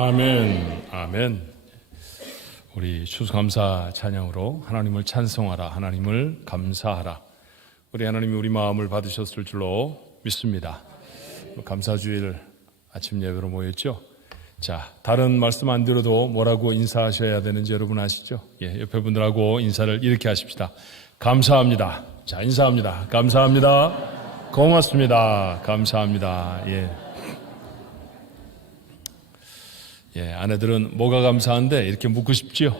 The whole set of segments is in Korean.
아멘, 아멘. 우리 추수감사 찬양으로 하나님을 찬송하라, 하나님을 감사하라. 우리 하나님이 우리 마음을 받으셨을 줄로 믿습니다. 감사주일 아침 예배로 모였죠. 자, 다른 말씀 안 들어도 뭐라고 인사하셔야 되는지 여러분 아시죠? 옆에 분들하고 인사를 이렇게 하십시다. 감사합니다. 자, 인사합니다. 감사합니다. 고맙습니다. 감사합니다. 아내들은 뭐가 감사한데 이렇게 묻고 싶지요?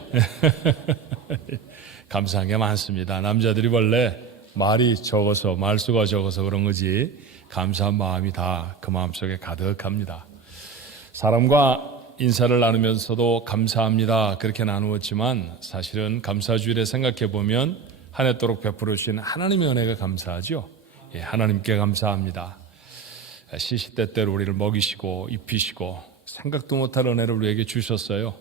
감사한 게 많습니다. 남자들이 원래 말이 적어서, 말수가 적어서 그런 거지 감사한 마음이 다 그 마음속에 가득합니다. 사람과 인사를 나누면서도 감사합니다 그렇게 나누었지만 사실은 감사주일에 생각해 보면 한 해도록 베풀어 주신 하나님의 은혜가 감사하죠. 하나님께 감사합니다. 시시때때로 우리를 먹이시고 입히시고 생각도 못할 은혜를 우리에게 주셨어요.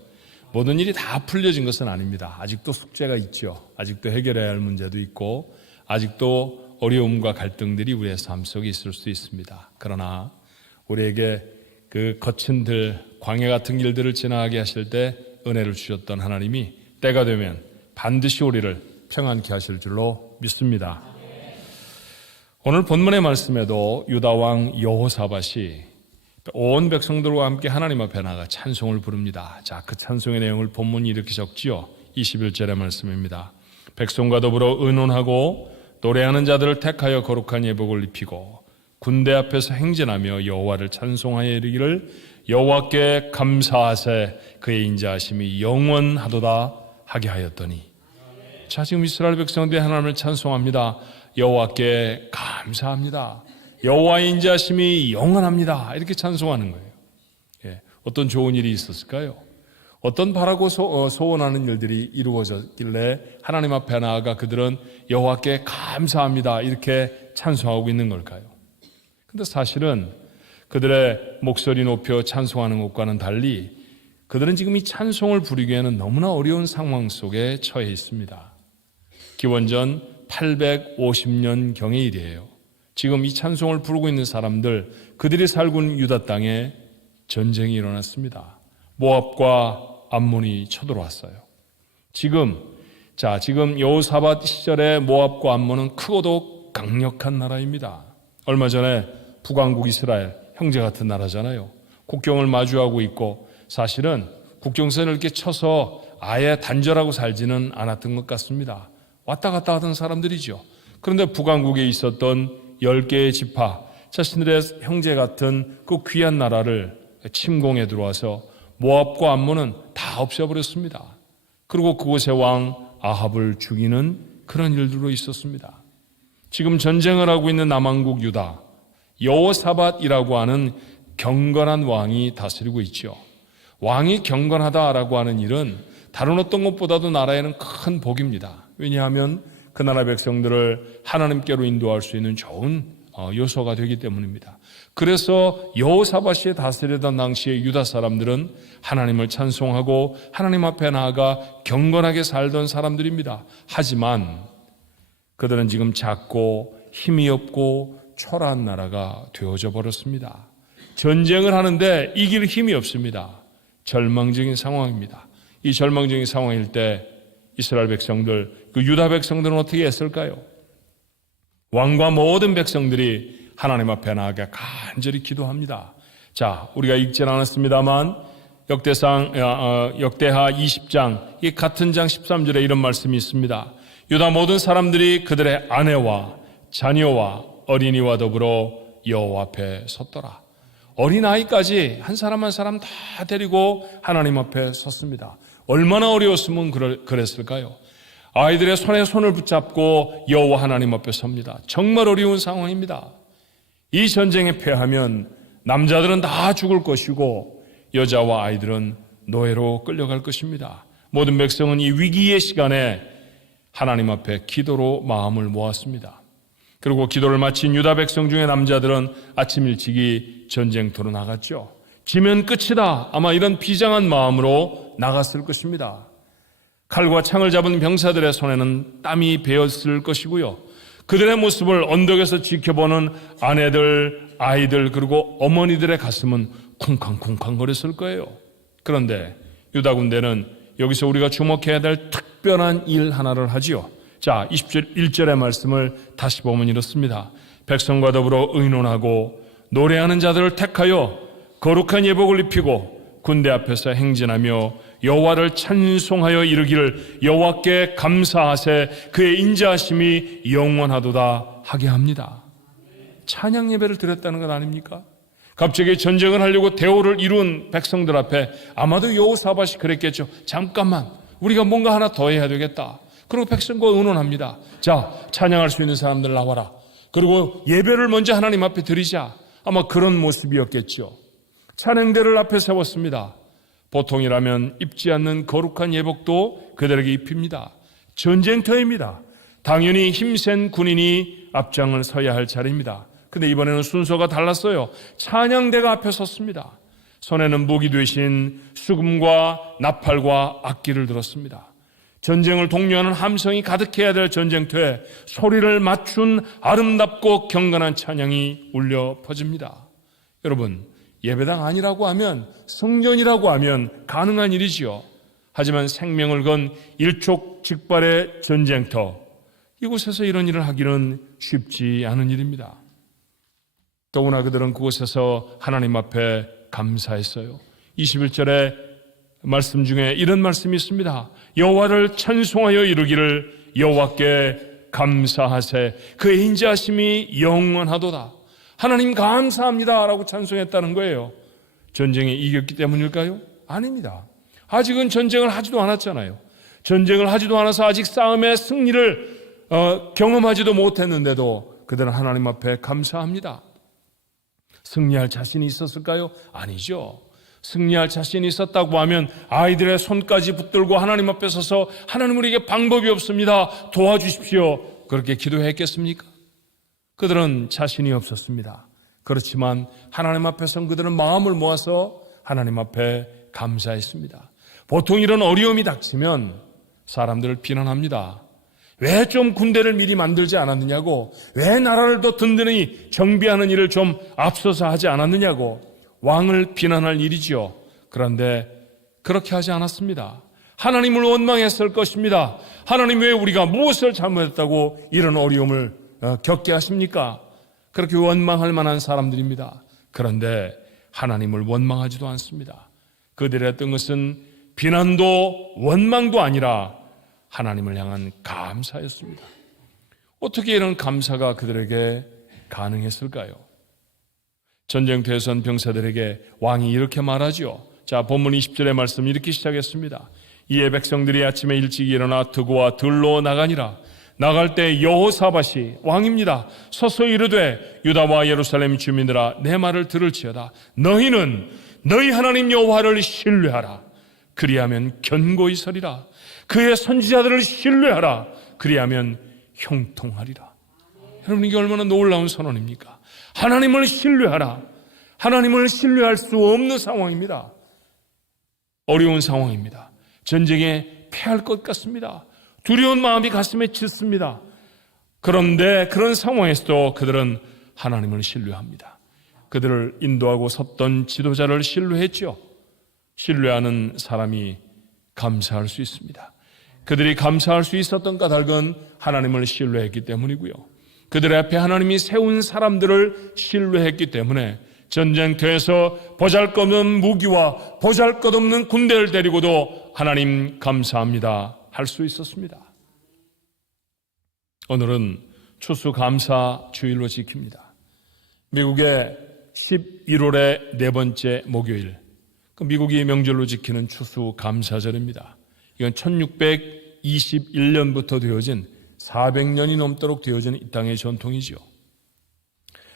모든 일이 다 풀려진 것은 아닙니다. 아직도 숙제가 있죠. 아직도 해결해야 할 문제도 있고 아직도 어려움과 갈등들이 우리의 삶 속에 있을 수 있습니다. 그러나 우리에게 그 거친 광야 같은 길들을 지나가게 하실 때 은혜를 주셨던 하나님이 때가 되면 반드시 우리를 평안케 하실 줄로 믿습니다. 오늘 본문의 말씀에도 유다왕 여호사밧이 온 백성들과 함께 하나님 앞에 나가 찬송을 부릅니다. 자, 그 찬송의 내용을 본문이 이렇게 적지요. 21절의 말씀입니다. 백성과 더불어 의논하고 노래하는 자들을 택하여 거룩한 예복을 입히고 군대 앞에서 행진하며 여호와를 찬송하여 이르기를 여호와께 감사하세 그의 인자하심이 영원하도다 하게 하였더니. 자, 지금 이스라엘 백성들이 하나님을 찬송합니다. 여호와께 감사합니다. 여호와의 인자하심이 영원합니다. 이렇게 찬송하는 거예요. 어떤 좋은 일이 있었을까요? 어떤 바라고 소원하는 일들이 이루어졌길래 하나님 앞에 나아가 그들은 여호와께 감사합니다 이렇게 찬송하고 있는 걸까요? 근데 사실은 그들의 목소리 높여 찬송하는 것과는 달리 그들은 지금 이 찬송을 부르기에는 너무나 어려운 상황 속에 처해 있습니다. 기원전 850년경의 일이에요. 지금 이 찬송을 부르고 있는 사람들, 그들이 살고 있는 유다 땅에 전쟁이 일어났습니다. 모압과 암몬이 쳐들어왔어요. 지금 여호사밧 시절에 모압과 암몬은 크고도 강력한 나라입니다. 얼마 전에 북왕국 이스라엘, 형제 같은 나라잖아요. 국경을 마주하고 있고 사실은 국경선을 이렇게 쳐서 아예 단절하고 살지는 않았던 것 같습니다. 왔다 갔다 하던 사람들이죠. 그런데 북왕국에 있었던 10개의 지파, 자신들의 형제 같은 그 귀한 나라를 침공해 들어와서 모압과 암몬은 다 없애버렸습니다. 그리고 그곳의 왕 아합을 죽이는 그런 일들도 있었습니다. 지금 전쟁을 하고 있는 남왕국 유다, 여호사밧이라고 하는 경건한 왕이 다스리고 있죠. 왕이 경건하다라고 하는 일은 다른 어떤 것보다도 나라에는 큰 복입니다. 왜냐하면 그 나라 백성들을 하나님께로 인도할 수 있는 좋은 요소가 되기 때문입니다. 그래서 여호사밧이 다스리던 당시에 유다 사람들은 하나님을 찬송하고 하나님 앞에 나아가 경건하게 살던 사람들입니다. 하지만 그들은 지금 작고 힘이 없고 초라한 나라가 되어져 버렸습니다. 전쟁을 하는데 이길 힘이 없습니다. 절망적인 상황입니다. 이 절망적인 상황일 때 이스라엘 백성들, 그 유다 백성들은 어떻게 했을까요? 왕과 모든 백성들이 하나님 앞에 나아가 간절히 기도합니다. 자, 우리가 읽지는 않았습니다만 역대하 20장 이 같은 장 13절에 이런 말씀이 있습니다. 유다 모든 사람들이 그들의 아내와 자녀와 어린이와 더불어 여호와 앞에 섰더라. 어린아이까지 한 사람 한 사람 다 데리고 하나님 앞에 섰습니다. 얼마나 어려웠으면 그랬을까요? 아이들의 손에 손을 붙잡고 여호와 하나님 앞에 섭니다. 정말 어려운 상황입니다. 이 전쟁에 패하면 남자들은 다 죽을 것이고 여자와 아이들은 노예로 끌려갈 것입니다. 모든 백성은 이 위기의 시간에 하나님 앞에 기도로 마음을 모았습니다. 그리고 기도를 마친 유다 백성 중에 남자들은 아침 일찍이 전쟁터로 나갔죠. 지면 끝이다. 아마 이런 비장한 마음으로 나갔을 것입니다. 칼과 창을 잡은 병사들의 손에는 땀이 배었을 것이고요. 그들의 모습을 언덕에서 지켜보는 아내들, 아이들 그리고 어머니들의 가슴은 쿵쾅쿵쾅 거렸을 거예요. 그런데 유다 군대는 여기서 우리가 주목해야 될 특별한 일 하나를 하지요. 자, 21절의 말씀을 다시 보면 이렇습니다. 백성과 더불어 의논하고 노래하는 자들을 택하여 거룩한 예복을 입히고 군대 앞에서 행진하며 여호와를 찬송하여 이르기를 여호와께 감사하세 그의 인자하심이 영원하도다 하게 합니다. 찬양 예배를 드렸다는 것 아닙니까? 갑자기 전쟁을 하려고 대오를 이룬 백성들 앞에 아마도 여호사밧이 그랬겠죠. 잠깐만, 우리가 뭔가 하나 더 해야 되겠다. 그리고 백성과 의논합니다. 자, 찬양할 수 있는 사람들 나와라. 그리고 예배를 먼저 하나님 앞에 드리자. 아마 그런 모습이었겠죠. 찬양대를 앞에 세웠습니다. 보통이라면 입지 않는 거룩한 예복도 그들에게 입힙니다. 전쟁터입니다. 당연히 힘센 군인이 앞장을 서야 할 자리입니다. 근데 이번에는 순서가 달랐어요. 찬양대가 앞에 섰습니다. 손에는 무기 되신 수금과 나팔과 악기를 들었습니다. 전쟁을 독려하는 함성이 가득해야 될 전쟁터에 소리를 맞춘 아름답고 경건한 찬양이 울려 퍼집니다. 여러분, 예배당 아니라고 하면, 성전이라고 하면 가능한 일이지요. 하지만 생명을 건 일촉즉발의 전쟁터, 이곳에서 이런 일을 하기는 쉽지 않은 일입니다. 더구나 그들은 그곳에서 하나님 앞에 감사했어요. 21절의 말씀 중에 이런 말씀이 있습니다. 여호와를 찬송하여 이르기를 여호와께 감사하세 그의 인자하심이 영원하도다. 하나님 감사합니다 라고 찬송했다는 거예요. 전쟁에 이겼기 때문일까요? 아닙니다. 아직은 전쟁을 하지도 않았잖아요. 전쟁을 하지도 않아서 아직 싸움의 승리를 경험하지도 못했는데도 그들은 하나님 앞에 감사합니다. 승리할 자신이 있었을까요? 아니죠. 승리할 자신이 있었다고 하면 아이들의 손까지 붙들고 하나님 앞에 서서 하나님 우리에게 방법이 없습니다. 도와주십시오. 그렇게 기도했겠습니까? 그들은 자신이 없었습니다. 그렇지만 하나님 앞에 선 그들은 마음을 모아서 하나님 앞에 감사했습니다. 보통 이런 어려움이 닥치면 사람들을 비난합니다. 왜 좀 군대를 미리 만들지 않았느냐고, 왜 나라를 더 든든히 정비하는 일을 좀 앞서서 하지 않았느냐고 왕을 비난할 일이지요. 그런데 그렇게 하지 않았습니다. 하나님을 원망했을 것입니다. 하나님 왜 우리가 무엇을 잘못했다고 이런 어려움을 겪게 하십니까? 그렇게 원망할 만한 사람들입니다. 그런데 하나님을 원망하지도 않습니다. 그들의 했던 것은 비난도 원망도 아니라 하나님을 향한 감사였습니다. 어떻게 이런 감사가 그들에게 가능했을까요? 전쟁터에선 병사들에게 왕이 이렇게 말하죠. 자, 본문 20절의 말씀 이렇게 시작했습니다. 이에 백성들이 아침에 일찍 일어나 드고와 들로 나가니라. 나갈 때 여호사밧이 왕입니다. 서서 이르되 유다와 예루살렘 주민들아 내 말을 들을지어다. 너희는 너희 하나님 여호와를 신뢰하라. 그리하면 견고히 서리라. 그의 선지자들을 신뢰하라. 그리하면 형통하리라. 여러분, 이게 얼마나 놀라운 선언입니까? 하나님을 신뢰하라. 하나님을 신뢰할 수 없는 상황입니다. 어려운 상황입니다. 전쟁에 패할 것 같습니다. 두려운 마음이 가슴에 짙습니다. 그런데 그런 상황에서도 그들은 하나님을 신뢰합니다. 그들을 인도하고 섰던 지도자를 신뢰했죠. 신뢰하는 사람이 감사할 수 있습니다. 그들이 감사할 수 있었던 까닭은 하나님을 신뢰했기 때문이고요. 그들 앞에 하나님이 세운 사람들을 신뢰했기 때문에 전쟁터에서 보잘것없는 무기와 보잘것없는 군대를 데리고도 하나님 감사합니다 할 수 있었습니다. 오늘은 추수감사 주일로 지킵니다. 미국의 11월의 네 번째 목요일, 미국이 명절로 지키는 추수감사절입니다. 이건 1621년부터 되어진 400년이 넘도록 되어진 이 땅의 전통이죠.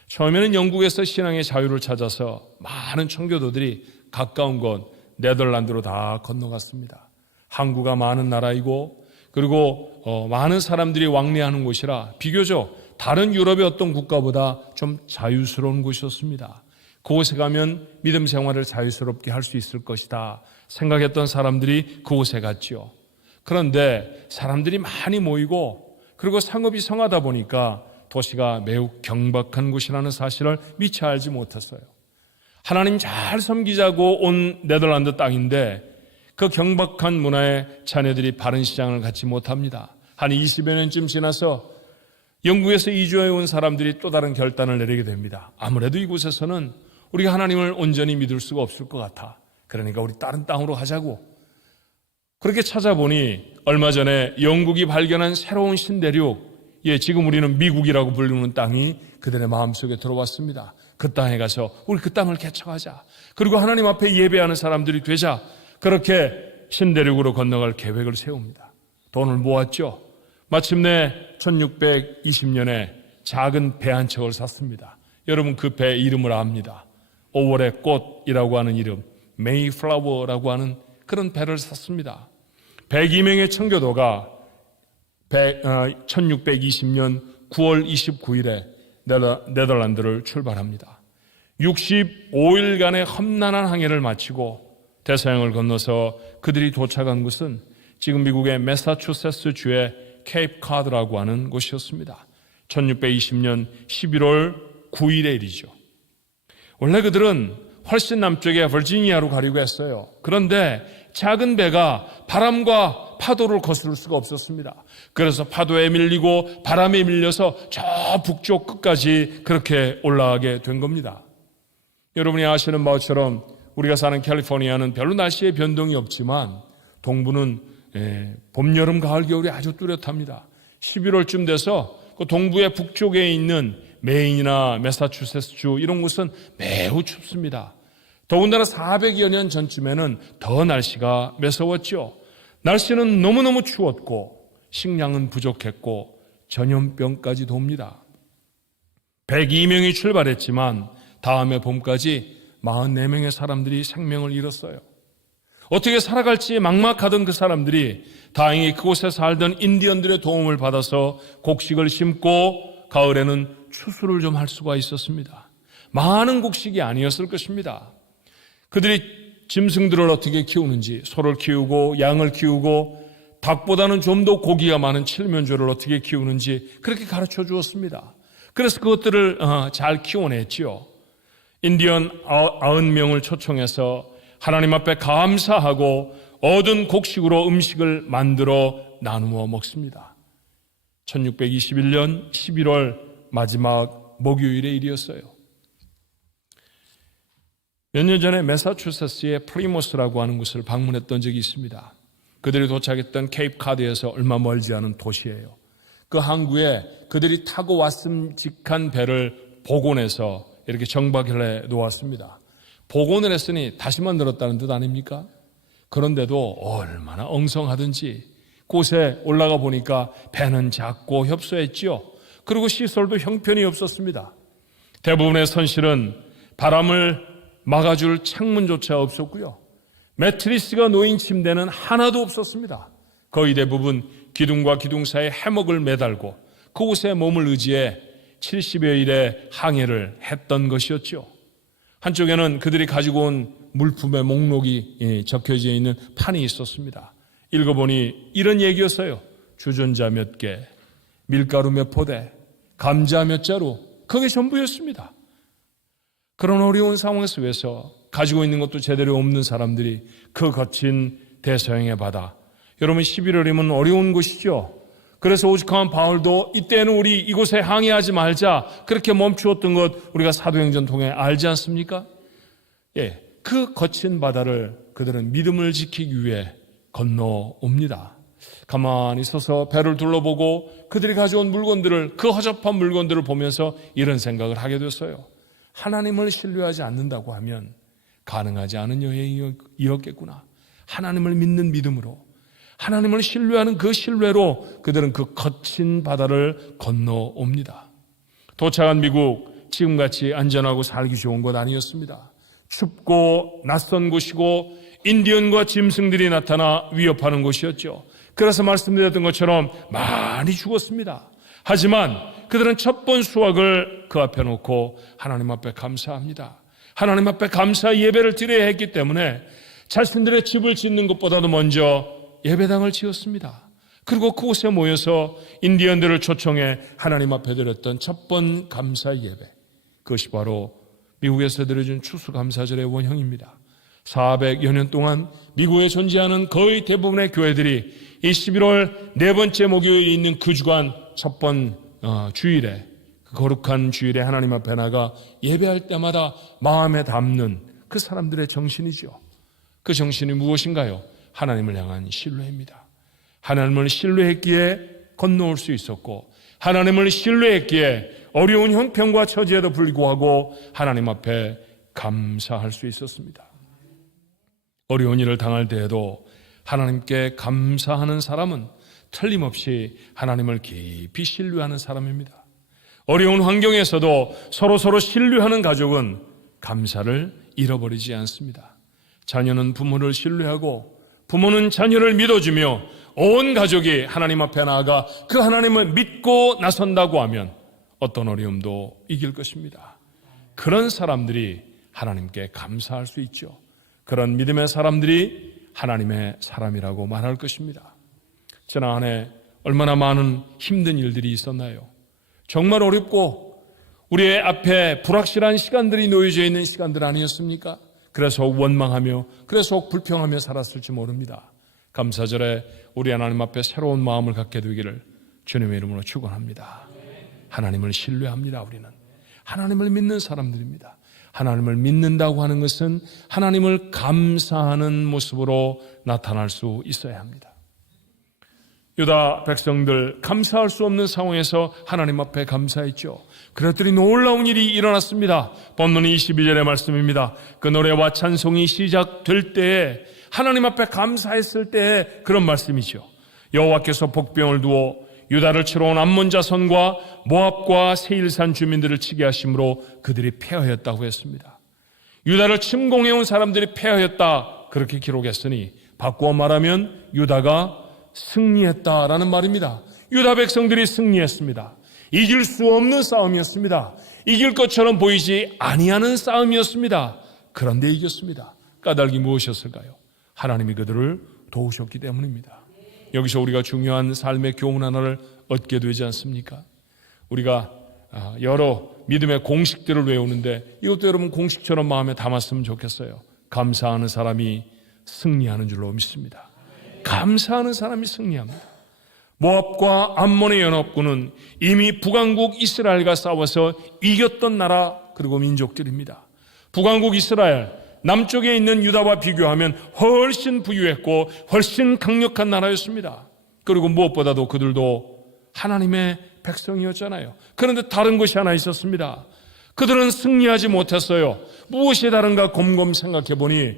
처음에는 영국에서 신앙의 자유를 찾아서 많은 청교도들이 가까운 곳 네덜란드로 다 건너갔습니다. 항구가 많은 나라이고 그리고 많은 사람들이 왕래하는 곳이라 비교적 다른 유럽의 어떤 국가보다 좀 자유스러운 곳이었습니다. 그곳에 가면 믿음 생활을 자유스럽게 할 수 있을 것이다 생각했던 사람들이 그곳에 갔죠. 그런데 사람들이 많이 모이고 그리고 상업이 성하다 보니까 도시가 매우 경박한 곳이라는 사실을 미처 알지 못했어요. 하나님 잘 섬기자고 온 네덜란드 땅인데 그 경박한 문화에 자녀들이 바른 시장을 갖지 못합니다. 한 20여 년쯤 지나서 영국에서 이주해 온 사람들이 또 다른 결단을 내리게 됩니다. 아무래도 이곳에서는 우리가 하나님을 온전히 믿을 수가 없을 것 같아. 그러니까 우리 다른 땅으로 가자고. 그렇게 찾아보니 얼마 전에 영국이 발견한 새로운 신대륙, 지금 우리는 미국이라고 부르는 땅이 그들의 마음속에 들어왔습니다. 그 땅에 가서 우리 그 땅을 개척하자. 그리고 하나님 앞에 예배하는 사람들이 되자. 그렇게 신대륙으로 건너갈 계획을 세웁니다. 돈을 모았죠. 마침내 1620년에 작은 배 한 척을 샀습니다. 여러분 그 배 이름을 압니다. 5월의 꽃이라고 하는 이름, 메이플라워라고 하는 그런 배를 샀습니다. 102명의 청교도가 1620년 9월 29일에 네덜란드를 출발합니다. 65일간의 험난한 항해를 마치고 대서양을 건너서 그들이 도착한 곳은 지금 미국의 매사추세츠 주의 케이프 카드라고 하는 곳이었습니다. 1620년 11월 9일의 일이죠. 원래 그들은 훨씬 남쪽의 버지니아로 가려고 했어요. 그런데 작은 배가 바람과 파도를 거스를 수가 없었습니다. 그래서 파도에 밀리고 바람에 밀려서 저 북쪽 끝까지 그렇게 올라가게 된 겁니다. 여러분이 아시는 바처럼 우리가 사는 캘리포니아는 별로 날씨의 변동이 없지만 동부는 봄, 여름, 가을, 겨울이 아주 뚜렷합니다. 11월쯤 돼서 그 동부의 북쪽에 있는 메인이나 매사추세츠주 이런 곳은 매우 춥습니다. 더군다나 400여 년 전쯤에는 더 날씨가 매서웠죠. 날씨는 너무너무 추웠고 식량은 부족했고 전염병까지 돕니다. 102명이 출발했지만 다음해 봄까지 44명의 사람들이 생명을 잃었어요. 어떻게 살아갈지 막막하던 그 사람들이 다행히 그곳에 살던 인디언들의 도움을 받아서 곡식을 심고 가을에는 추수를 좀 할 수가 있었습니다. 많은 곡식이 아니었을 것입니다. 그들이 짐승들을 어떻게 키우는지, 소를 키우고 양을 키우고 닭보다는 좀 더 고기가 많은 칠면조를 어떻게 키우는지 그렇게 가르쳐 주었습니다. 그래서 그것들을 잘 키워냈지요. 인디언 90명을 초청해서 하나님 앞에 감사하고 얻은 곡식으로 음식을 만들어 나누어 먹습니다. 1621년 11월 마지막 목요일의 일이었어요. 몇 년 전에 매사추세츠의 프리모스라고 하는 곳을 방문했던 적이 있습니다. 그들이 도착했던 케이프 카드에서 얼마 멀지 않은 도시예요. 그 항구에 그들이 타고 왔음직한 배를 복원해서 이렇게 정박해 놓았습니다. 복원을 했으니 다시 만들었다는 뜻 아닙니까? 그런데도 얼마나 엉성하든지 곳에 올라가 보니까 배는 작고 협소했지요. 그리고 시설도 형편이 없었습니다. 대부분의 선실은 바람을 막아줄 창문조차 없었고요. 매트리스가 놓인 침대는 하나도 없었습니다. 거의 대부분 기둥과 기둥 사이에 해먹을 매달고 그곳에 몸을 의지해 70여일의 항해를 했던 것이었죠. 한쪽에는 그들이 가지고 온 물품의 목록이 적혀져 있는 판이 있었습니다. 읽어보니 이런 얘기였어요. 주전자 몇 개, 밀가루 몇 포대, 감자 몇 자루, 그게 전부였습니다. 그런 어려운 상황 속에서 가지고 있는 것도 제대로 없는 사람들이 그 거친 대서양의 바다, 여러분 11월이면 어려운 곳이죠. 그래서 오죽하면 바울도 이때는 우리 이곳에 항해하지 말자 그렇게 멈추었던 것 우리가 사도행전 통해 알지 않습니까? 그 거친 바다를 그들은 믿음을 지키기 위해 건너옵니다. 가만히 서서 배를 둘러보고 그들이 가져온 물건들을, 그 허접한 물건들을 보면서 이런 생각을 하게 됐어요. 하나님을 신뢰하지 않는다고 하면 가능하지 않은 여행이었겠구나. 하나님을 믿는 믿음으로, 하나님을 신뢰하는 그 신뢰로 그들은 그 거친 바다를 건너옵니다. 도착한 미국, 지금같이 안전하고 살기 좋은 곳 아니었습니다. 춥고 낯선 곳이고 인디언과 짐승들이 나타나 위협하는 곳이었죠. 그래서 말씀드렸던 것처럼 많이 죽었습니다. 하지만 그들은 첫 번 수확을 그 앞에 놓고 하나님 앞에 감사합니다. 하나님 앞에 감사 예배를 드려야 했기 때문에 자신들의 집을 짓는 것보다도 먼저 예배당을 지었습니다. 그리고 그곳에 모여서 인디언들을 초청해 하나님 앞에 드렸던 첫 번 감사 예배, 그것이 바로 미국에서 드려준 추수감사절의 원형입니다. 400여 년 동안 미국에 존재하는 거의 대부분의 교회들이 이 11월 네 번째 목요일에 있는 그 주간 첫 번 주일에, 그 거룩한 주일에 하나님 앞에 나가 예배할 때마다 마음에 담는 그 사람들의 정신이죠. 그 정신이 무엇인가요? 하나님을 향한 신뢰입니다. 하나님을 신뢰했기에 건너올 수 있었고, 하나님을 신뢰했기에 어려운 형편과 처지에도 불구하고 하나님 앞에 감사할 수 있었습니다. 어려운 일을 당할 때에도 하나님께 감사하는 사람은 틀림없이 하나님을 깊이 신뢰하는 사람입니다. 어려운 환경에서도 서로 신뢰하는 가족은 감사를 잃어버리지 않습니다. 자녀는 부모를 신뢰하고 부모는 자녀를 믿어주며 온 가족이 하나님 앞에 나아가 그 하나님을 믿고 나선다고 하면 어떤 어려움도 이길 것입니다. 그런 사람들이 하나님께 감사할 수 있죠. 그런 믿음의 사람들이 하나님의 사람이라고 말할 것입니다. 지난 한 해 얼마나 많은 힘든 일들이 있었나요? 정말 어렵고 우리의 앞에 불확실한 시간들이 놓여져 있는 시간들 아니었습니까? 그래서 원망하며 그래서 불평하며 살았을지 모릅니다. 감사절에 우리 하나님 앞에 새로운 마음을 갖게 되기를 주님의 이름으로 축원합니다. 하나님을 신뢰합니다. 우리는 하나님을 믿는 사람들입니다. 하나님을 믿는다고 하는 것은 하나님을 감사하는 모습으로 나타날 수 있어야 합니다. 유다 백성들 감사할 수 없는 상황에서 하나님 앞에 감사했죠. 그랬더니 놀라운 일이 일어났습니다. 본문 22절의 말씀입니다. 그 노래와 찬송이 시작될 때에 하나님 앞에 감사했을 때에 그런 말씀이죠. 여호와께서 복병을 두어 유다를 치러 온 암몬 자손과 모압과 세일산 주민들을 치게 하심으로 그들이 패하였다고 했습니다. 유다를 침공해온 사람들이 패하였다 그렇게 기록했으니 바꾸어 말하면 유다가 승리했다라는 말입니다. 유다 백성들이 승리했습니다. 이길 수 없는 싸움이었습니다. 이길 것처럼 보이지 아니하는 싸움이었습니다. 그런데 이겼습니다. 까닭이 무엇이었을까요? 하나님이 그들을 도우셨기 때문입니다. 여기서 우리가 중요한 삶의 교훈 하나를 얻게 되지 않습니까? 우리가 여러 믿음의 공식들을 외우는데 이것도 여러분 공식처럼 마음에 담았으면 좋겠어요. 감사하는 사람이 승리하는 줄로 믿습니다. 감사하는 사람이 승리합니다. 모압과 암몬의 연합군은 이미 북왕국 이스라엘과 싸워서 이겼던 나라 그리고 민족들입니다. 북왕국 이스라엘 남쪽에 있는 유다와 비교하면 훨씬 부유했고 훨씬 강력한 나라였습니다. 그리고 무엇보다도 그들도 하나님의 백성이었잖아요. 그런데 다른 것이 하나 있었습니다. 그들은 승리하지 못했어요. 무엇이 다른가 곰곰 생각해 보니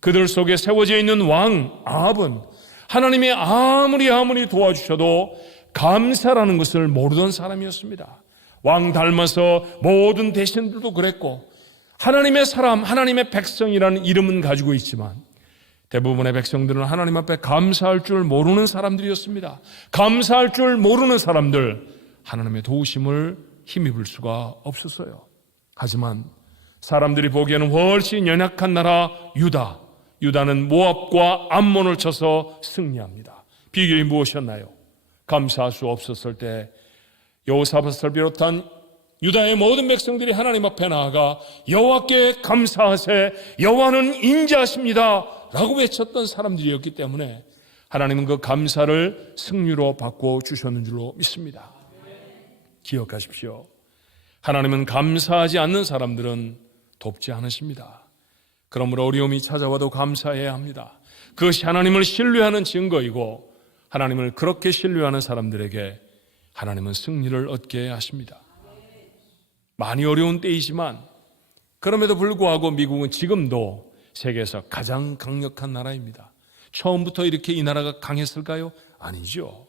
그들 속에 세워져 있는 왕 아합은 하나님이 아무리 도와주셔도 감사라는 것을 모르던 사람이었습니다. 왕 닮아서 모든 대신들도 그랬고 하나님의 사람, 하나님의 백성이라는 이름은 가지고 있지만 대부분의 백성들은 하나님 앞에 감사할 줄 모르는 사람들이었습니다. 감사할 줄 모르는 사람들, 하나님의 도우심을 힘입을 수가 없었어요. 하지만 사람들이 보기에는 훨씬 연약한 나라 유다는 모압과 암몬을 쳐서 승리합니다. 비결이 무엇이었나요? 감사할 수 없었을 때 여호사밧을 비롯한 유다의 모든 백성들이 하나님 앞에 나아가 여호와께 감사하세, 여호와는 인자하십니다 라고 외쳤던 사람들이었기 때문에 하나님은 그 감사를 승리로 바꿔 주셨는 줄로 믿습니다. 기억하십시오. 하나님은 감사하지 않는 사람들은 돕지 않으십니다. 그러므로 어려움이 찾아와도 감사해야 합니다. 그것이 하나님을 신뢰하는 증거이고 하나님을 그렇게 신뢰하는 사람들에게 하나님은 승리를 얻게 하십니다. 많이 어려운 때이지만 그럼에도 불구하고 미국은 지금도 세계에서 가장 강력한 나라입니다. 처음부터 이렇게 이 나라가 강했을까요? 아니죠.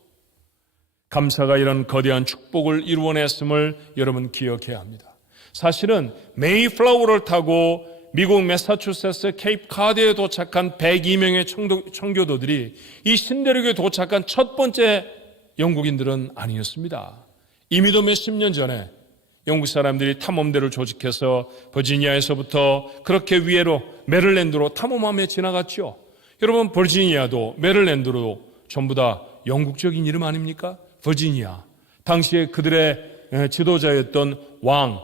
감사가 이런 거대한 축복을 이루어냈음을 여러분 기억해야 합니다. 사실은 메이플라워를 타고 미국 매사추세츠 케이프 카드에 도착한 102명의 청교도들이 이 신대륙에 도착한 첫 번째 영국인들은 아니었습니다. 이미도 몇십 년 전에 영국 사람들이 탐험대를 조직해서 버지니아에서부터 그렇게 위에로 메릴랜드로 탐험하며 지나갔죠. 여러분 버지니아도 메릴랜드도 전부 다 영국적인 이름 아닙니까? 버지니아. 당시에 그들의 지도자였던 왕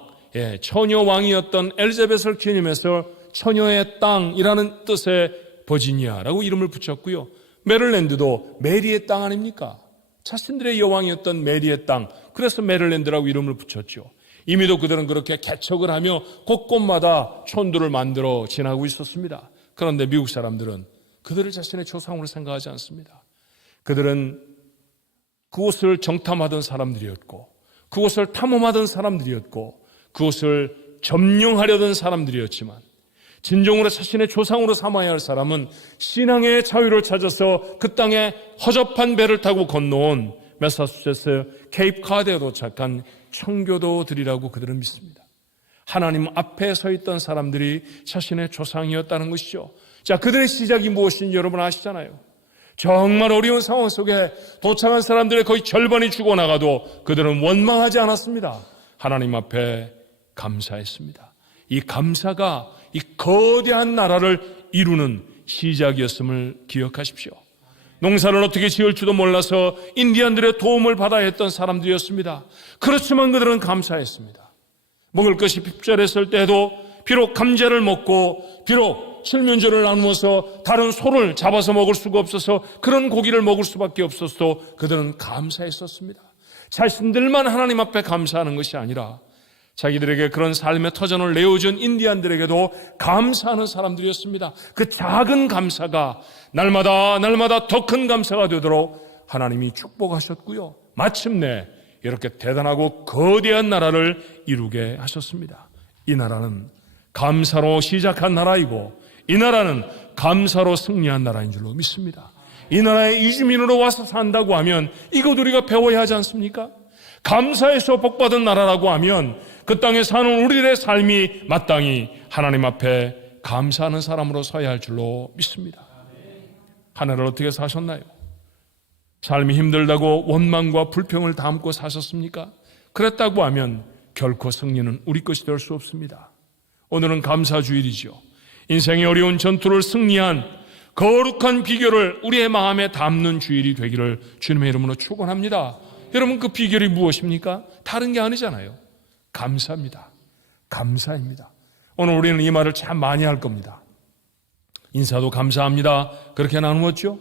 처녀 왕이었던 엘리자벳을 기념해서 처녀의 땅이라는 뜻의 버지니아라고 이름을 붙였고요. 메릴랜드도 메리의 땅 아닙니까? 자신들의 여왕이었던 메리의 땅, 그래서 메릴랜드라고 이름을 붙였죠. 이미도 그들은 그렇게 개척을 하며 곳곳마다 촌들을 만들어 지나고 있었습니다. 그런데 미국 사람들은 그들을 자신의 조상으로 생각하지 않습니다. 그들은 그곳을 정탐하던 사람들이었고, 그곳을 탐험하던 사람들이었고, 그곳을 점령하려던 사람들이었지만, 진정으로 자신의 조상으로 삼아야 할 사람은 신앙의 자유를 찾아서 그 땅에 허접한 배를 타고 건너온 매사추세츠 케이프카드에 도착한 청교도들이라고 그들은 믿습니다. 하나님 앞에 서 있던 사람들이 자신의 조상이었다는 것이죠. 자, 그들의 시작이 무엇인지 여러분 아시잖아요. 정말 어려운 상황 속에 도착한 사람들의 거의 절반이 죽어나가도 그들은 원망하지 않았습니다. 하나님 앞에 감사했습니다. 이 감사가 이 거대한 나라를 이루는 시작이었음을 기억하십시오. 농사를 어떻게 지을지도 몰라서 인디안들의 도움을 받아야 했던 사람들이었습니다. 그렇지만 그들은 감사했습니다. 먹을 것이 핍절했을 때도 비록 감자를 먹고 비록 칠면조를 나누어서 다른 소를 잡아서 먹을 수가 없어서 그런 고기를 먹을 수밖에 없었어도 그들은 감사했었습니다. 자신들만 하나님 앞에 감사하는 것이 아니라 자기들에게 그런 삶의 터전을 내어준 인디안들에게도 감사하는 사람들이었습니다. 그 작은 감사가 날마다 더 큰 감사가 되도록 하나님이 축복하셨고요. 마침내 이렇게 대단하고 거대한 나라를 이루게 하셨습니다. 이 나라는 감사로 시작한 나라이고 이 나라는 감사로 승리한 나라인 줄로 믿습니다. 이 나라에 이주민으로 와서 산다고 하면 이것 우리가 배워야 하지 않습니까? 감사해서 복받은 나라라고 하면 그 땅에 사는 우리들의 삶이 마땅히 하나님 앞에 감사하는 사람으로 서야 할 줄로 믿습니다. 하늘을 어떻게 사셨나요? 삶이 힘들다고 원망과 불평을 담고 사셨습니까? 그랬다고 하면 결코 승리는 우리 것이 될 수 없습니다. 오늘은 감사주일이죠. 인생의 어려운 전투를 승리한 거룩한 비결을 우리의 마음에 담는 주일이 되기를 주님의 이름으로 축원합니다. 여러분, 그 비결이 무엇입니까? 다른 게 아니잖아요. 감사입니다. 감사입니다. 오늘 우리는 이 말을 참 많이 할 겁니다. 인사도 감사합니다. 그렇게 나누었죠?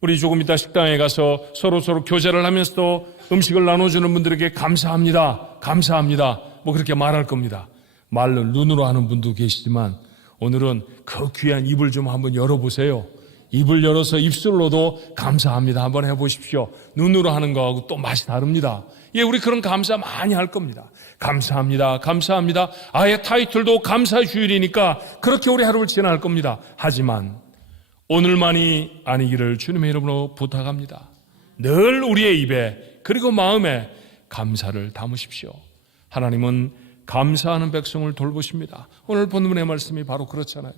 우리 조금 이따 식당에 가서 서로 교제를 하면서도 음식을 나눠주는 분들에게 감사합니다. 감사합니다. 뭐 그렇게 말할 겁니다. 말로 눈으로 하는 분도 계시지만 오늘은 그 귀한 입을 좀 한번 열어보세요. 입을 열어서 입술로도 감사합니다 한번 해보십시오. 눈으로 하는 거하고 또 맛이 다릅니다. 예, 우리 그런 감사 많이 할 겁니다. 감사합니다. 감사합니다. 아예 타이틀도 감사주일이니까 그렇게 우리 하루를 지날 겁니다. 하지만 오늘만이 아니기를 주님의 이름으로 부탁합니다. 늘 우리의 입에 그리고 마음에 감사를 담으십시오. 하나님은 감사하는 백성을 돌보십니다. 오늘 본문의 말씀이 바로 그렇잖아요.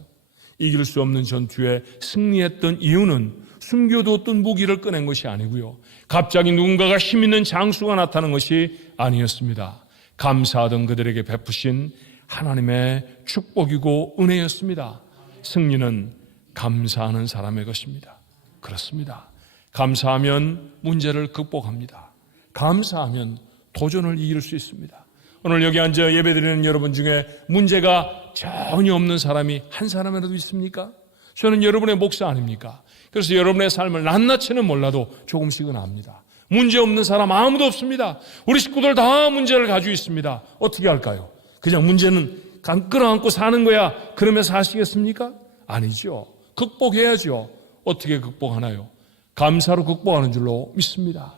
이길 수 없는 전투에 승리했던 이유는 숨겨두었던 무기를 꺼낸 것이 아니고요. 갑자기 누군가가 힘있는 장수가 나타난 것이 아니었습니다. 감사하던 그들에게 베푸신 하나님의 축복이고 은혜였습니다. 승리는 감사하는 사람의 것입니다. 그렇습니다. 감사하면 문제를 극복합니다. 감사하면 도전을 이길 수 있습니다. 오늘 여기 앉아 예배드리는 여러분 중에 문제가 전혀 없는 사람이 한 사람이라도 있습니까? 저는 여러분의 목사 아닙니까? 그래서 여러분의 삶을 낱낱이는 몰라도 조금씩은 압니다. 문제 없는 사람 아무도 없습니다. 우리 식구들 다 문제를 가지고 있습니다. 어떻게 할까요? 그냥 문제는 끌어안고 사는 거야 그러면서 하시겠습니까? 아니죠. 극복해야죠. 어떻게 극복하나요? 감사로 극복하는 줄로 믿습니다.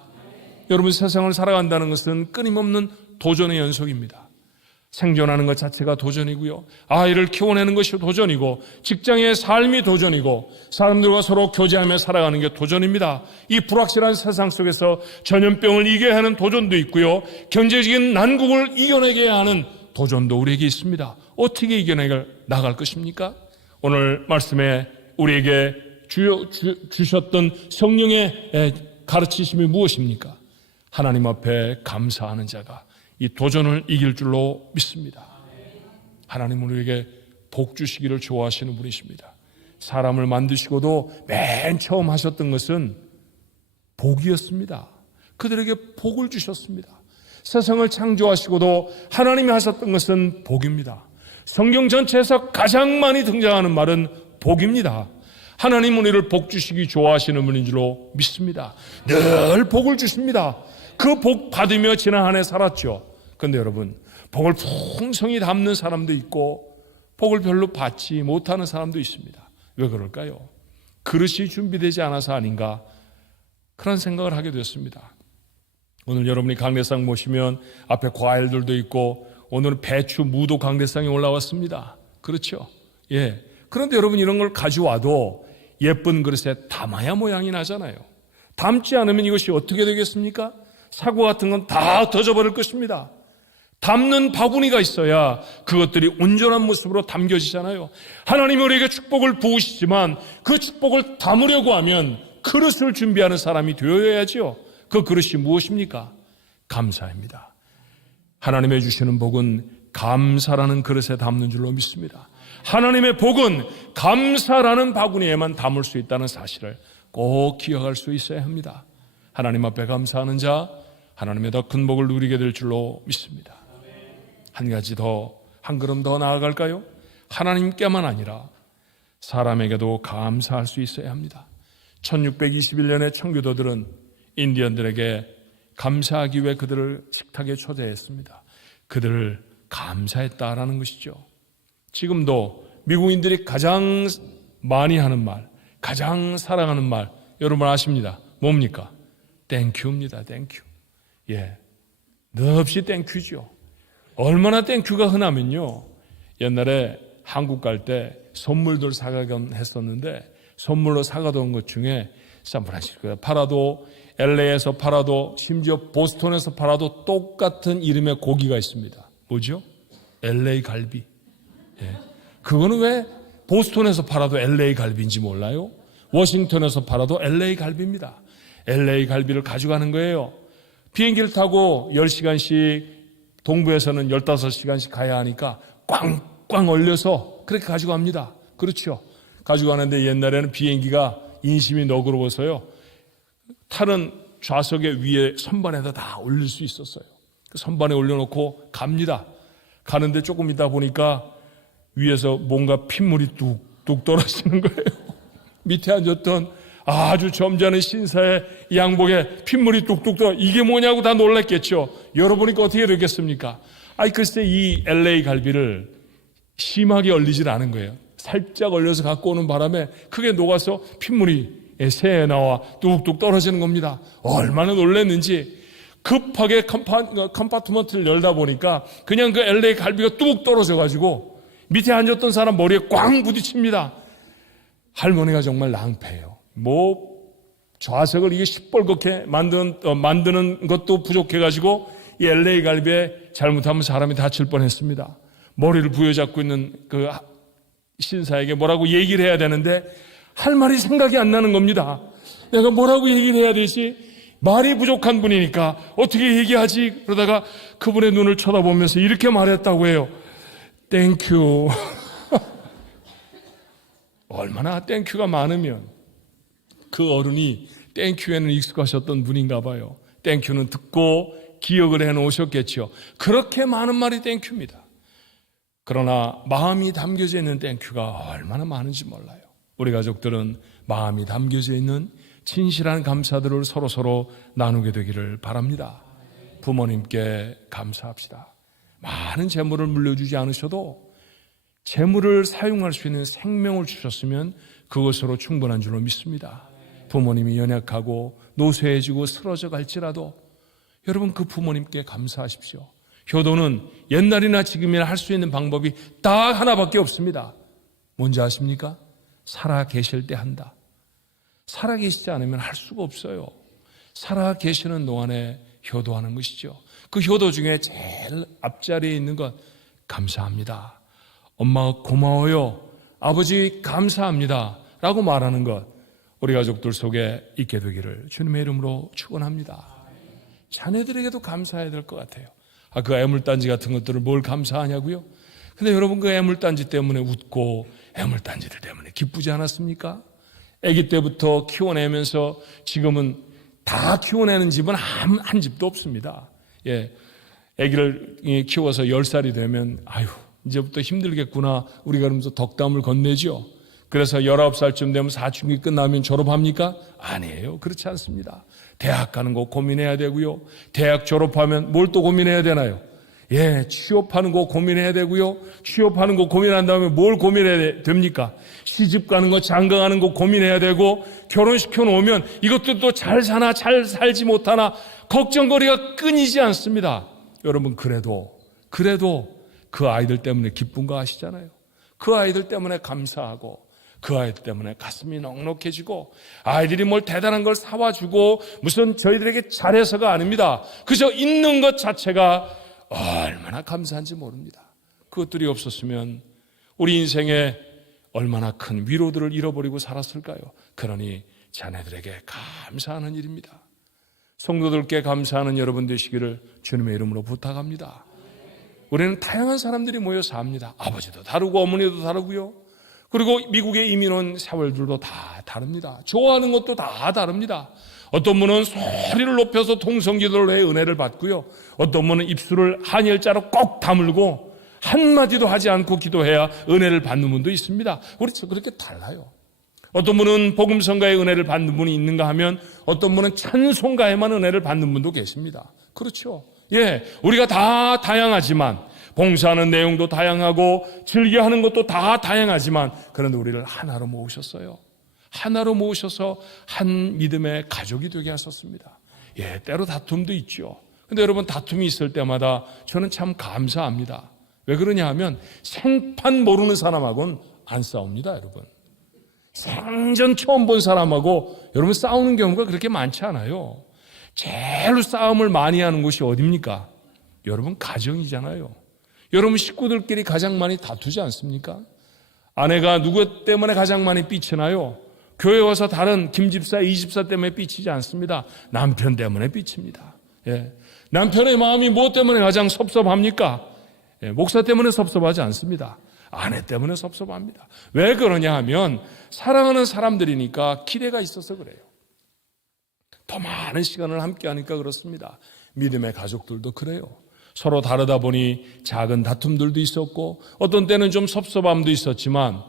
여러분, 세상을 살아간다는 것은 끊임없는 도전의 연속입니다. 생존하는 것 자체가 도전이고요. 아이를 키워내는 것이 도전이고 직장의 삶이 도전이고 사람들과 서로 교제하며 살아가는 게 도전입니다. 이 불확실한 세상 속에서 전염병을 이겨야 하는 도전도 있고요. 경제적인 난국을 이겨내게 하는 도전도 우리에게 있습니다. 어떻게 이겨내 나갈 것입니까? 오늘 말씀에 우리에게 주셨던 성령의 가르치심이 무엇입니까? 하나님 앞에 감사하는 자가 이 도전을 이길 줄로 믿습니다. 하나님은 우리에게 복 주시기를 좋아하시는 분이십니다. 사람을 만드시고도 맨 처음 하셨던 것은 복이었습니다. 그들에게 복을 주셨습니다. 세상을 창조하시고도 하나님이 하셨던 것은 복입니다. 성경 전체에서 가장 많이 등장하는 말은 복입니다. 하나님은 우리를 복 주시기 좋아하시는 분인 줄로 믿습니다. 늘 복을 주십니다. 그 복 받으며 지난 한 해 살았죠. 그런데 여러분, 복을 풍성히 담는 사람도 있고 복을 별로 받지 못하는 사람도 있습니다. 왜 그럴까요? 그릇이 준비되지 않아서 아닌가, 그런 생각을 하게 됐습니다. 오늘 여러분이 강대상 보시면 앞에 과일들도 있고 오늘은 배추, 무도 강대상에 올라왔습니다. 그렇죠? 예. 그런데 여러분, 이런 걸 가져와도 예쁜 그릇에 담아야 모양이 나잖아요. 담지 않으면 이것이 어떻게 되겠습니까? 사고 같은 건 다 흩어져버릴 것입니다. 담는 바구니가 있어야 그것들이 온전한 모습으로 담겨지잖아요. 하나님이 우리에게 축복을 부으시지만 그 축복을 담으려고 하면 그릇을 준비하는 사람이 되어야죠. 그 그릇이 무엇입니까? 감사입니다. 하나님의 주시는 복은 감사라는 그릇에 담는 줄로 믿습니다. 하나님의 복은 감사라는 바구니에만 담을 수 있다는 사실을 꼭 기억할 수 있어야 합니다. 하나님 앞에 감사하는 자, 하나님의 더 큰 복을 누리게 될 줄로 믿습니다. 한 가지 더, 한 걸음 더 나아갈까요? 하나님께만 아니라 사람에게도 감사할 수 있어야 합니다. 1621년에 청교도들은 인디언들에게 감사하기 위해 그들을 식탁에 초대했습니다. 그들을 감사했다라는 것이죠. 지금도 미국인들이 가장 많이 하는 말, 가장 사랑하는 말, 여러분 아십니다. 뭡니까? 땡큐입니다. 땡큐. 예, 넋이 땡큐죠. 얼마나 땡큐가 흔하면요, 옛날에 한국 갈 때 선물들 사가곤 했었는데 선물로 사가던 것 중에 샌프란시스코에 팔아도, LA에서 팔아도, 심지어 보스턴에서 팔아도 똑같은 이름의 고기가 있습니다. 뭐죠? LA 갈비. 예. 그거는 왜 보스턴에서 팔아도 LA 갈비인지 몰라요? 워싱턴에서 팔아도 LA 갈비입니다. LA 갈비를 가져가는 거예요. 비행기를 타고 10시간씩, 동부에서는 15시간씩 가야 하니까 꽝꽝 얼려서 그렇게 가져갑니다. 그렇죠? 가져가는데 옛날에는 비행기가 인심이 너그러워서요, 타는 좌석의 위에 선반에다 다 올릴 수 있었어요. 그 선반에 올려놓고 갑니다. 가는데 조금 있다 보니까 위에서 뭔가 핏물이 뚝뚝 떨어지는 거예요. 밑에 앉았던 아주 점잖은 신사의 양복에 핏물이 뚝뚝 떨어, 이게 뭐냐고 다 놀랐겠죠. 열어보니까 어떻게 되겠습니까? 아이, 글쎄, 이 LA 갈비를 심하게 얼리질 않은 거예요. 살짝 얼려서 갖고 오는 바람에 크게 녹아서 핏물이 새에 나와 뚝뚝 떨어지는 겁니다. 얼마나 놀랐는지 급하게 컴파트먼트를 열다 보니까 그냥 그 LA 갈비가 뚝 떨어져가지고 밑에 앉았던 사람 머리에 꽝 부딪힙니다. 할머니가 정말 낭패예요. 좌석을 이게 시뻘겋게 만드는 것도 부족해가지고 이 LA 갈비에 잘못하면 사람이 다칠 뻔했습니다. 머리를 부여잡고 있는 그 신사에게 뭐라고 얘기를 해야 되는데 할 말이 생각이 안 나는 겁니다. 내가 뭐라고 얘기를 해야 되지? 말이 부족한 분이니까 어떻게 얘기하지? 그러다가 그분의 눈을 쳐다보면서 이렇게 말했다고 해요. 땡큐. 얼마나 땡큐가 많으면 그 어른이 땡큐에는 익숙하셨던 분인가 봐요. 땡큐는 듣고 기억을 해놓으셨겠죠. 그렇게 많은 말이 땡큐입니다. 그러나 마음이 담겨져 있는 땡큐가 얼마나 많은지 몰라요. 우리 가족들은 마음이 담겨져 있는 진실한 감사들을 서로서로 나누게 되기를 바랍니다. 부모님께 감사합시다. 많은 재물을 물려주지 않으셔도 재물을 사용할 수 있는 생명을 주셨으면 그것으로 충분한 줄로 믿습니다. 부모님이 연약하고 노쇠해지고 쓰러져 갈지라도 여러분, 그 부모님께 감사하십시오. 효도는 옛날이나 지금이나 할 수 있는 방법이 딱 하나밖에 없습니다. 뭔지 아십니까? 살아 계실 때 한다. 살아 계시지 않으면 할 수가 없어요. 살아 계시는 동안에 효도하는 것이죠. 그 효도 중에 제일 앞자리에 있는 것, 감사합니다. 엄마 고마워요. 아버지 감사합니다. 라고 말하는 것, 우리 가족들 속에 있게 되기를 주님의 이름으로 축원합니다. 자녀들에게도 감사해야 될 것 같아요. 그 애물단지 같은 것들을 뭘 감사하냐고요? 근데 여러분, 그 애물단지 때문에 웃고 애물단지들 때문에 기쁘지 않았습니까? 아기 때부터 키워내면서 지금은 다 키워내는 집은 한 집도 없습니다. 예, 아기를 키워서 10살이 되면 아유 이제부터 힘들겠구나 우리가 그러면서 덕담을 건네죠. 그래서 19살쯤 되면 사춘기 끝나면 졸업합니까? 아니에요. 그렇지 않습니다. 대학 가는 거 고민해야 되고요. 대학 졸업하면 뭘 또 고민해야 되나요? 취업하는 거 고민해야 되고요. 취업하는 거 고민한 다음에 뭘 고민해야 됩니까? 시집 가는 거, 장가 가는 거 고민해야 되고, 결혼시켜 놓으면 이것도 또 잘 사나 잘 살지 못하나 걱정거리가 끊이지 않습니다. 여러분 그래도 그 아이들 때문에 기쁜 거 아시잖아요. 그 아이들 때문에 감사하고 그 아이들 때문에 가슴이 넉넉해지고 아이들이 뭘 대단한 걸 사와주고 무슨 저희들에게 잘해서가 아닙니다. 그저 있는 것 자체가 얼마나 감사한지 모릅니다. 그것들이 없었으면 우리 인생에 얼마나 큰 위로들을 잃어버리고 살았을까요? 그러니 자네들에게 감사하는 일입니다. 성도들께 감사하는 여러분 되시기를 주님의 이름으로 부탁합니다. 우리는 다양한 사람들이 모여 삽니다. 아버지도 다르고 어머니도 다르고요. 그리고 미국에 이민 온 세월들도 다 다릅니다. 좋아하는 것도 다 다릅니다. 어떤 분은 소리를 높여서 통성기도를 해 은혜를 받고요. 어떤 분은 입술을 한열자로 꼭 다물고 한마디도 하지 않고 기도해야 은혜를 받는 분도 있습니다. 우리 그렇게 달라요. 어떤 분은 복음성가에 은혜를 받는 분이 있는가 하면 어떤 분은 찬송가에만 은혜를 받는 분도 계십니다. 그렇죠. 우리가 다 다양하지만 봉사하는 내용도 다양하고 즐겨하는 것도 다 다양하지만 그런데 우리를 하나로 모으셨어요. 하나로 모으셔서 한 믿음의 가족이 되게 하셨습니다. 때로 다툼도 있죠. 근데 여러분 다툼이 있을 때마다 저는 참 감사합니다. 왜 그러냐 하면 생판 모르는 사람하고는 안 싸웁니다, 여러분. 생전 처음 본 사람하고 여러분 싸우는 경우가 그렇게 많지 않아요. 제일로 싸움을 많이 하는 곳이 어디입니까? 여러분 가정이잖아요. 여러분 식구들끼리 가장 많이 다투지 않습니까? 아내가 누구 때문에 가장 많이 삐치나요? 교회 와서 다른 김집사, 이집사 때문에 삐치지 않습니다. 남편 때문에 삐칩니다. 남편의 마음이 무엇 때문에 가장 섭섭합니까? 목사 때문에 섭섭하지 않습니다. 아내 때문에 섭섭합니다. 왜 그러냐 하면 사랑하는 사람들이니까 기대가 있어서 그래요. 더 많은 시간을 함께 하니까 그렇습니다. 믿음의 가족들도 그래요. 서로 다르다 보니 작은 다툼들도 있었고 어떤 때는 좀 섭섭함도 있었지만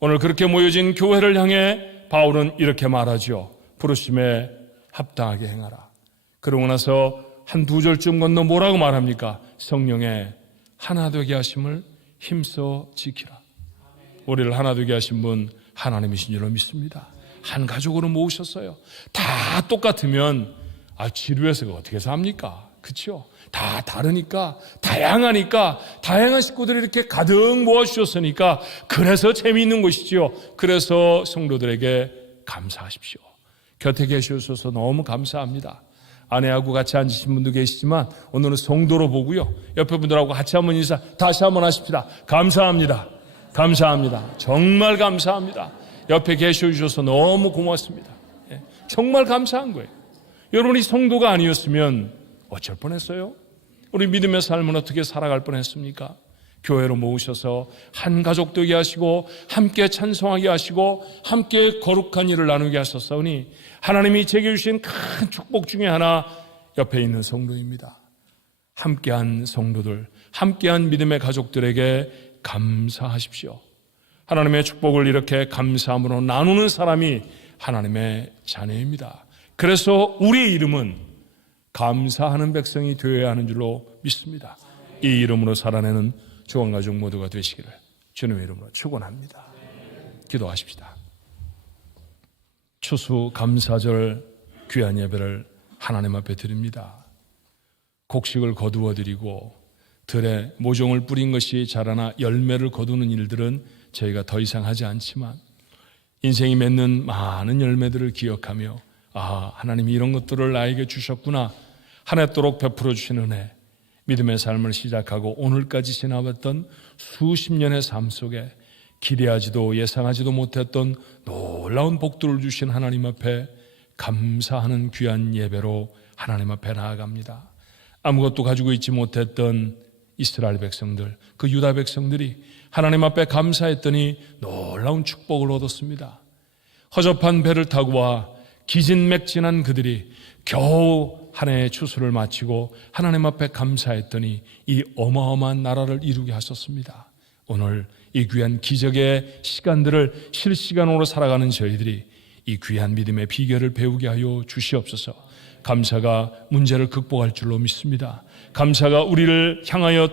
오늘 그렇게 모여진 교회를 향해 바울은 이렇게 말하죠. 부르심에 합당하게 행하라. 그러고 나서 한 두 절쯤 건너 뭐라고 말합니까? 성령의 하나 되게 하심을 힘써 지키라. 우리를 하나 되게 하신 분 하나님이신 줄로 믿습니다. 한 가족으로 모으셨어요. 다 똑같으면 지루해서 어떻게 삽니까? 그렇죠? 다 다르니까 다양하니까 다양한 식구들이 이렇게 가득 모아주셨으니까 그래서 재미있는 것이지요. 그래서 성도들에게 감사하십시오. 곁에 계셔서 너무 감사합니다. 아내하고 같이 앉으신 분도 계시지만 오늘은 성도로 보고요. 옆에 분들하고 같이 한번 인사 다시 한번 하십시다. 감사합니다. 감사합니다. 정말 감사합니다. 옆에 계셔주셔서 너무 고맙습니다. 정말 감사한 거예요. 여러분이 성도가 아니었으면 어쩔 뻔했어요? 우리 믿음의 삶은 어떻게 살아갈 뻔했습니까? 교회로 모으셔서 한 가족 되게 하시고 함께 찬송하게 하시고 함께 거룩한 일을 나누게 하셨사오니 하나님이 제게 주신 큰 축복 중에 하나 옆에 있는 성도입니다. 함께한 성도들, 함께한 믿음의 가족들에게 감사하십시오. 하나님의 축복을 이렇게 감사함으로 나누는 사람이 하나님의 자녀입니다. 그래서 우리의 이름은 감사하는 백성이 되어야 하는 줄로 믿습니다. 이 이름으로 살아내는 조원가족 모두가 되시기를 주님의 이름으로 축원합니다. 기도하십시다. 추수 감사절 귀한 예배를 하나님 앞에 드립니다. 곡식을 거두어 드리고 들에 모종을 뿌린 것이 자라나 열매를 거두는 일들은 저희가 더 이상 하지 않지만 인생이 맺는 많은 열매들을 기억하며 하나님이 이런 것들을 나에게 주셨구나 한 해도록 베풀어 주신 은혜, 믿음의 삶을 시작하고 오늘까지 지나왔던 수십 년의 삶 속에 기대하지도 예상하지도 못했던 놀라운 복들을 주신 하나님 앞에 감사하는 귀한 예배로 하나님 앞에 나아갑니다. 아무것도 가지고 있지 못했던 이스라엘 백성들, 그 유다 백성들이 하나님 앞에 감사했더니 놀라운 축복을 얻었습니다. 허접한 배를 타고 와 기진맥진한 그들이 겨우 한 해의 추수를 마치고 하나님 앞에 감사했더니 이 어마어마한 나라를 이루게 하셨습니다. 오늘 이 귀한 기적의 시간들을 실시간으로 살아가는 저희들이 이 귀한 믿음의 비결을 배우게 하여 주시옵소서. 감사가 문제를 극복할 줄로 믿습니다. 감사가 우리를 향하여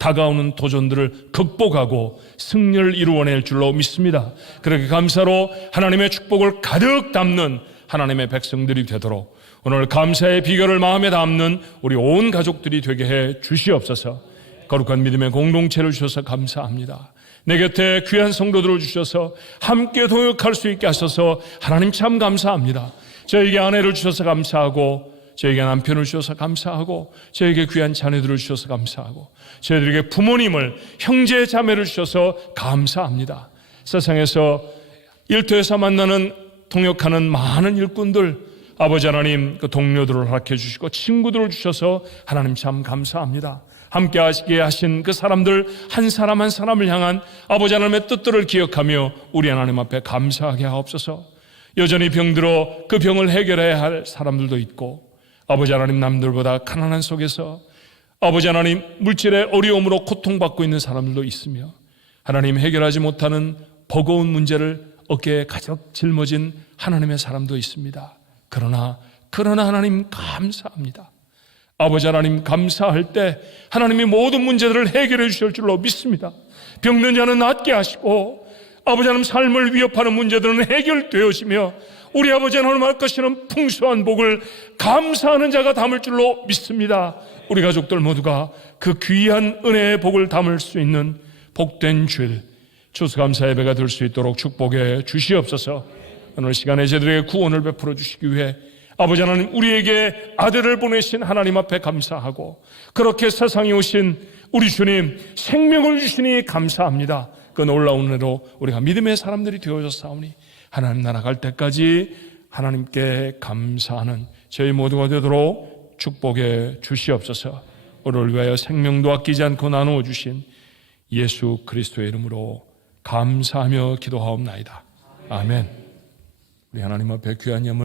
다가오는 도전들을 극복하고 승리를 이루어낼 줄로 믿습니다. 그렇게 감사로 하나님의 축복을 가득 담는 하나님의 백성들이 되도록 오늘 감사의 비결을 마음에 담는 우리 온 가족들이 되게 해 주시옵소서. 거룩한 믿음의 공동체를 주셔서 감사합니다. 내 곁에 귀한 성도들을 주셔서 함께 동역할 수 있게 하셔서 하나님 참 감사합니다. 저에게 아내를 주셔서 감사하고, 저에게 남편을 주셔서 감사하고, 저에게 귀한 자녀들을 주셔서 감사하고, 저희들에게 부모님을, 형제 자매를 주셔서 감사합니다. 세상에서 일터에서 만나는 동역하는 많은 일꾼들, 아버지 하나님 그 동료들을 허락해 주시고 친구들을 주셔서 하나님 참 감사합니다. 함께 하시게 하신 그 사람들 한 사람 한 사람을 향한 아버지 하나님의 뜻들을 기억하며 우리 하나님 앞에 감사하게 하옵소서. 여전히 병들어 그 병을 해결해야 할 사람들도 있고, 아버지 하나님 남들보다 가난한 속에서 아버지 하나님 물질의 어려움으로 고통받고 있는 사람들도 있으며, 하나님 해결하지 못하는 버거운 문제를 어깨에 가득 짊어진 하나님의 사람도 있습니다. 그러나 하나님 감사합니다. 아버지 하나님 감사할 때 하나님이 모든 문제들을 해결해 주실 줄로 믿습니다. 병든 자는 낫게 하시고 아버지 하나님 삶을 위협하는 문제들은 해결되어지며 우리 아버지 하나님 할 것이는 풍성한 복을 감사하는 자가 담을 줄로 믿습니다. 우리 가족들 모두가 그 귀한 은혜의 복을 담을 수 있는 복된 주일 추수감사 예배가 될 수 있도록 축복해 주시옵소서. 오늘 시간에 저희들에게 구원을 베풀어 주시기 위해 아버지 하나님 우리에게 아들을 보내신 하나님 앞에 감사하고, 그렇게 세상에 오신 우리 주님 생명을 주시니 감사합니다. 그 놀라운 은혜로 우리가 믿음의 사람들이 되어졌사오니 하나님 나라 갈 때까지 하나님께 감사하는 저희 모두가 되도록 축복해 주시옵소서. 우리를 위하여 생명도 아끼지 않고 나누어 주신 예수 그리스도의 이름으로 감사하며 기도하옵나이다. 아멘. 우리 하나님 앞에 귀한 예물